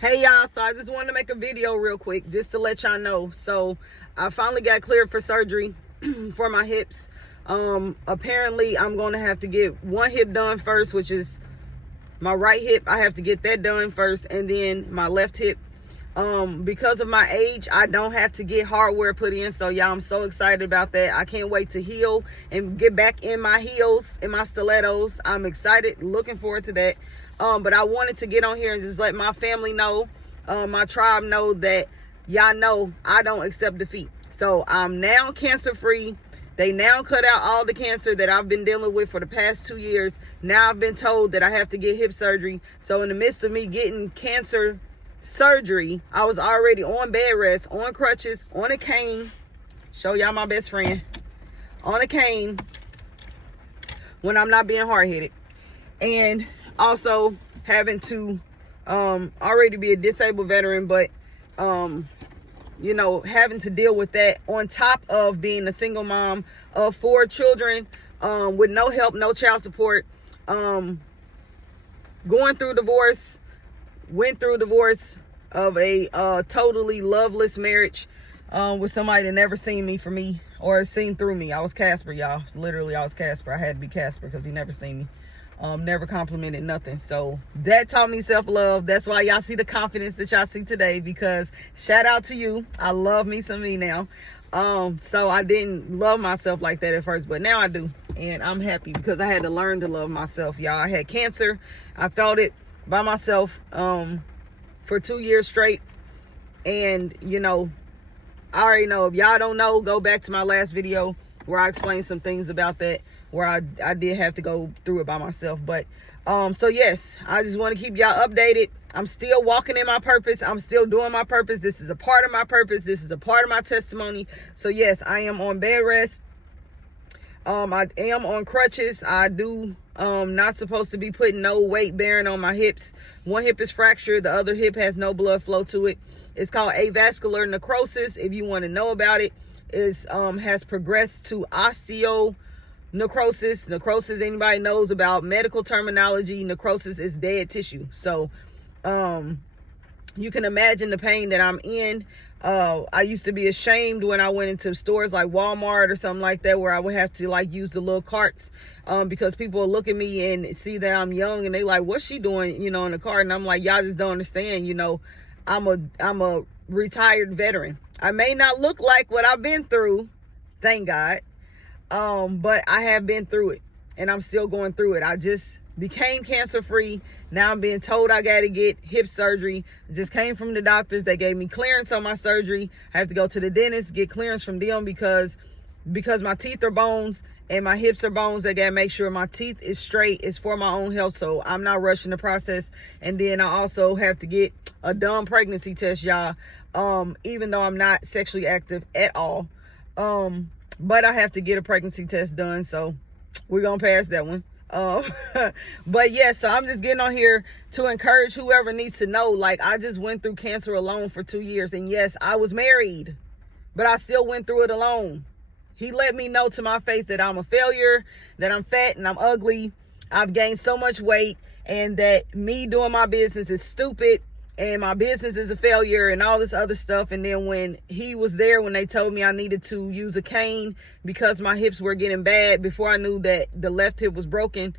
Hey y'all, so I just wanted to make a video real quick just to let y'all know. So I finally got cleared for surgery for my hips. Apparently I'm going to have to get one hip done first, which is my right hip. I have to get that done first, and then my left hip. Because of my age, I don't have to get hardware put in. So y'all, I'm so excited about that. I can't wait to heal and get back in my heels, in my stilettos. I'm excited, looking forward to that. But I wanted to get on here and just let my family know, my tribe know that y'all know I don't accept defeat. So I'm now cancer free. They now cut out all the cancer that I've been dealing with for the past 2 years. Now I've been told that I have to get hip surgery. So in the midst of me getting cancer surgery, I was already on bed rest, on crutches, on a cane. Show y'all my best friend. On a cane when I'm not being hard-headed. And also having to already be a disabled veteran, but you know, having to deal with that on top of being a single mom of 4 children, with no help, no child support, going through divorce, went through divorce of a totally loveless marriage with somebody that never seen me for me or seen through me. I was Casper, y'all. Literally, I was Casper. I had to be Casper because he never seen me. Never complimented nothing. So that taught me self-love. That's why y'all see the confidence that y'all see today, because shout out to you. I love me some me now. So I didn't love myself like that at first, but now I do. And I'm happy because I had to learn to love myself, y'all. I had cancer. I felt it by myself for 2 years straight. And, you know, I already know. If y'all don't know, go back to my last video where I explained some things about that, where I did have to go through it by myself. But so yes, I just want to keep y'all updated. I'm still walking in my purpose. I'm still doing my purpose. This is a part of my purpose. This is a part of my testimony. So yes, I am on bed rest. I am on crutches. I do not supposed to be putting no weight bearing on my hips. One hip is fractured. The other hip has no blood flow to it. It's called avascular necrosis. If you want to know about it, is has progressed to osteonecrosis. Necrosis, anybody knows about medical terminology, necrosis is dead tissue. So you can imagine the pain that I'm in. I used to be ashamed when I went into stores like Walmart or something like that, where I would have to like use the little carts, because people will look at me and see that I'm young and they like, what's she doing, you know, in the cart? And I'm like, y'all just don't understand, you know, I'm a retired veteran. I may not look like what I've been through, thank God, but I have been through it and I'm still going through it. I just became cancer free. Now I'm being told I got to get hip surgery. I just came from the doctors. They gave me clearance on my surgery. I have to go to the dentist, get clearance from them because my teeth are bones and my hips are bones. They got to make sure my teeth is straight. It's for my own health, so I'm not rushing the process. And then I also have to get a dumb pregnancy test, y'all, even though I'm not sexually active at all. But I have to get a pregnancy test done, so we're gonna pass that one. But yeah, so I'm just getting on here to encourage whoever needs to know. Like, I just went through cancer alone for 2 years, and yes, I was married, but I still went through it alone. He let me know to my face that I'm a failure, that I'm fat and I'm ugly, I've gained so much weight, and that me doing my business is stupid and my business is a failure and all this other stuff. And then when he was there, when they told me I needed to use a cane because my hips were getting bad, before I knew that the left hip was broken,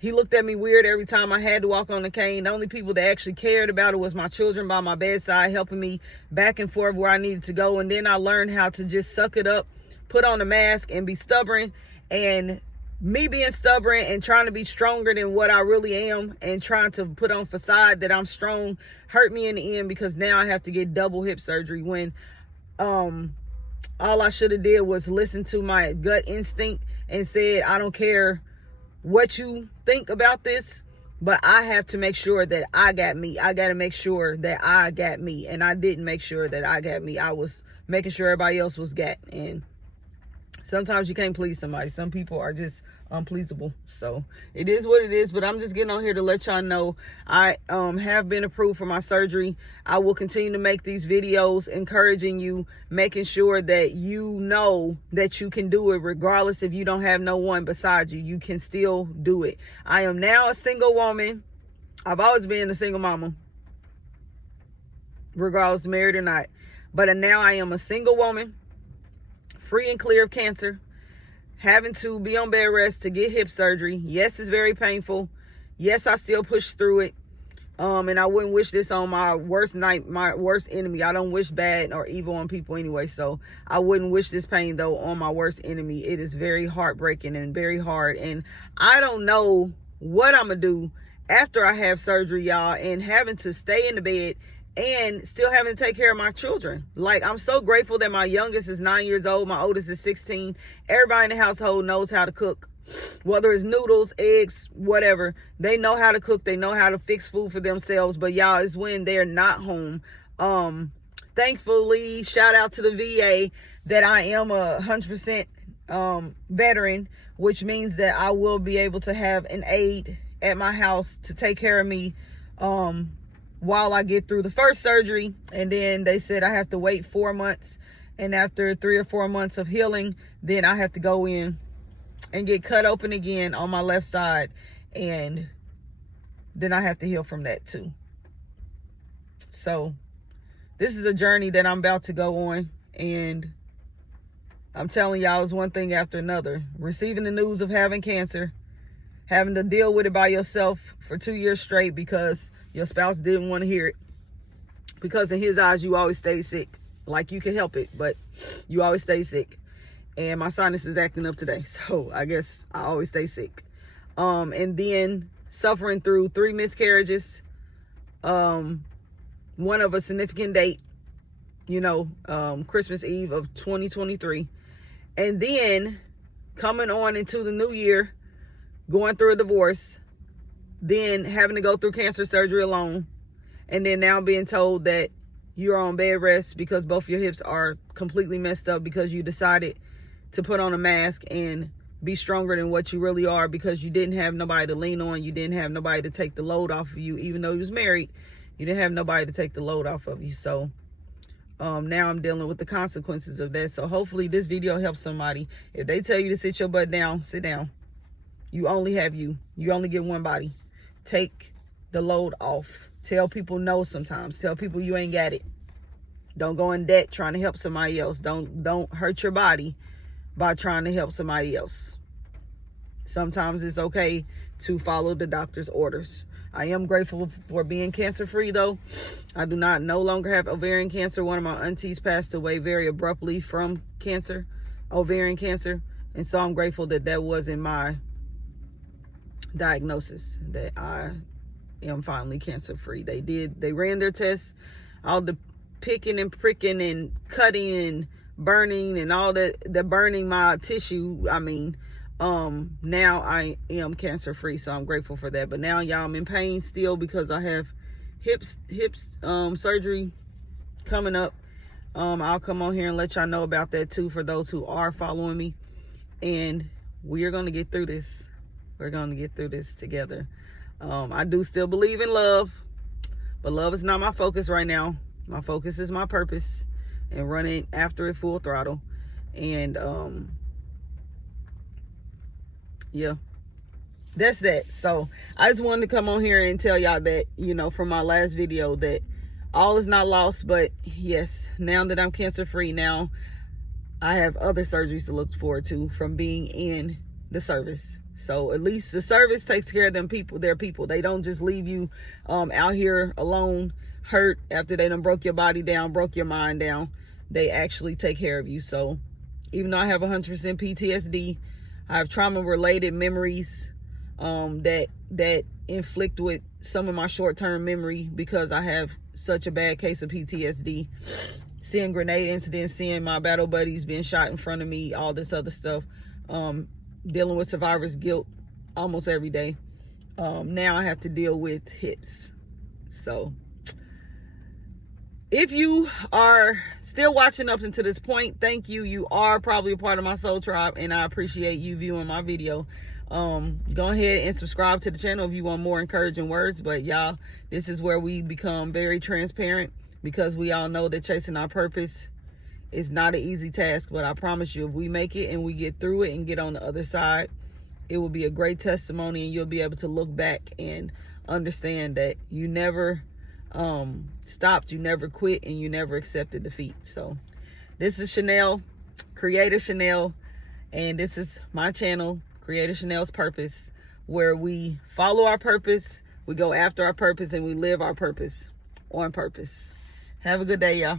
he looked at me weird every time I had to walk on the cane. The only people that actually cared about it was my children by my bedside, helping me back and forth where I needed to go. And then I learned how to just suck it up, put on a mask, and be stubborn. And me being stubborn and trying to be stronger than what I really am and trying to put on facade that I'm strong hurt me in the end, because now I have to get double hip surgery when all I should have did was listen to my gut instinct and said, I don't care what you think about this, but I have to make sure that I got me. I got to make sure that I got me. And I didn't make sure that I got me. I was making sure everybody else was got. And sometimes you can't please somebody. Some people are just unpleasable. So it is what it is. But I'm just getting on here to let y'all know I have been approved for my surgery. I will continue to make these videos encouraging you, making sure that you know that you can do it regardless if you don't have no one beside you. You can still do it. I am now a single woman. I've always been a single mama. regardless married or not. But now I am a single woman, free and clear of cancer, having to be on bed rest to get hip surgery. Yes, it's very painful. Yes, I still push through it. And I wouldn't wish this on my worst enemy. I don't wish bad or evil on people anyway. So I wouldn't wish this pain though on my worst enemy. It is very heartbreaking and very hard. And I don't know what I'm gonna do after I have surgery, y'all, and having to stay in the bed and still having to take care of my children. Like, I'm so grateful that my youngest is 9 years old. My oldest is 16. Everybody in the household knows how to cook. Whether it's noodles, eggs, whatever, they know how to cook. They know how to fix food for themselves. But y'all, it's when they're not home. Thankfully, shout out to the VA that I am a 100% veteran, which means that I will be able to have an aide at my house to take care of me while I get through the first surgery. And then they said I have to wait 4 months, and after 3 or 4 months of healing, then I have to go in and get cut open again on my left side, and then I have to heal from that too. So this is a journey that I'm about to go on, and I'm telling y'all, it's one thing after another. Receiving the news of having cancer, having to deal with it by yourself for 2 years straight because your spouse didn't want to hear it, because in his eyes you always stay sick. Like, you can help it, but you always stay sick. And my sinus is acting up today, so I guess I always stay sick. And then suffering through 3 miscarriages, one of a significant date, Christmas Eve of 2023. And then coming on into the new year, going through a divorce, then having to go through cancer surgery alone, and then now being told that you're on bed rest because both your hips are completely messed up because you decided to put on a mask and be stronger than what you really are because you didn't have nobody to lean on. You didn't have nobody to take the load off of you. Even though you was married, you didn't have nobody to take the load off of you. So now I'm dealing with the consequences of that. So hopefully this video helps somebody. If they tell you to sit your butt down, sit down. You only have you. You only get one body. Take the load off. Tell people no sometimes. Tell people you ain't got it. Don't go in debt trying to help somebody else. Don't hurt your body by trying to help somebody else. Sometimes it's okay to follow the doctor's orders. I am grateful for being cancer free though. I do not no longer have ovarian cancer. One of my aunties passed away very abruptly from cancer, ovarian cancer. And so I'm grateful that that wasn't my diagnosis, that I am finally cancer free. They ran their tests, all the picking and pricking and cutting and burning and all that, the burning my tissue. Now I am cancer free, so I'm grateful for that. But now, y'all, I'm in pain still because I have hips surgery coming up. I'll come on here and let y'all know about that too for those who are following me. And we are going to get through this. We're going to get through this together. I do still believe in love, but love is not my focus right now. My focus is my purpose and running after it full throttle. And yeah, that's that. So I just wanted to come on here and tell y'all that, from my last video, that all is not lost. But yes, now that I'm cancer free, now I have other surgeries to look forward to from being in the service. So at least the service takes care of them people. Their people. They don't just leave you out here alone, hurt after they done broke your body down, broke your mind down. They actually take care of you. So even though I have 100% PTSD, I have trauma-related memories that inflict with some of my short-term memory because I have such a bad case of PTSD. Seeing grenade incidents, seeing my battle buddies being shot in front of me, all this other stuff. Dealing with survivor's guilt almost every day. Now I have to deal with hips. So if you are still watching up until this point, thank you. You are probably a part of my soul tribe, and I appreciate you viewing my video. Go ahead and subscribe to the channel if you want more encouraging words. But y'all, this is where we become very transparent, because we all know that chasing our purpose is not an easy task. But I promise you, if we make it and we get through it and get on the other side, it will be a great testimony, and you'll be able to look back and understand that you never stopped. You never quit, and you never accepted defeat. So this is Chanel, Creator Chanel, and this is my channel, Creator Chanel's Purpose, where we follow our purpose, we go after our purpose, and we live our purpose on purpose. Have a good day, y'all.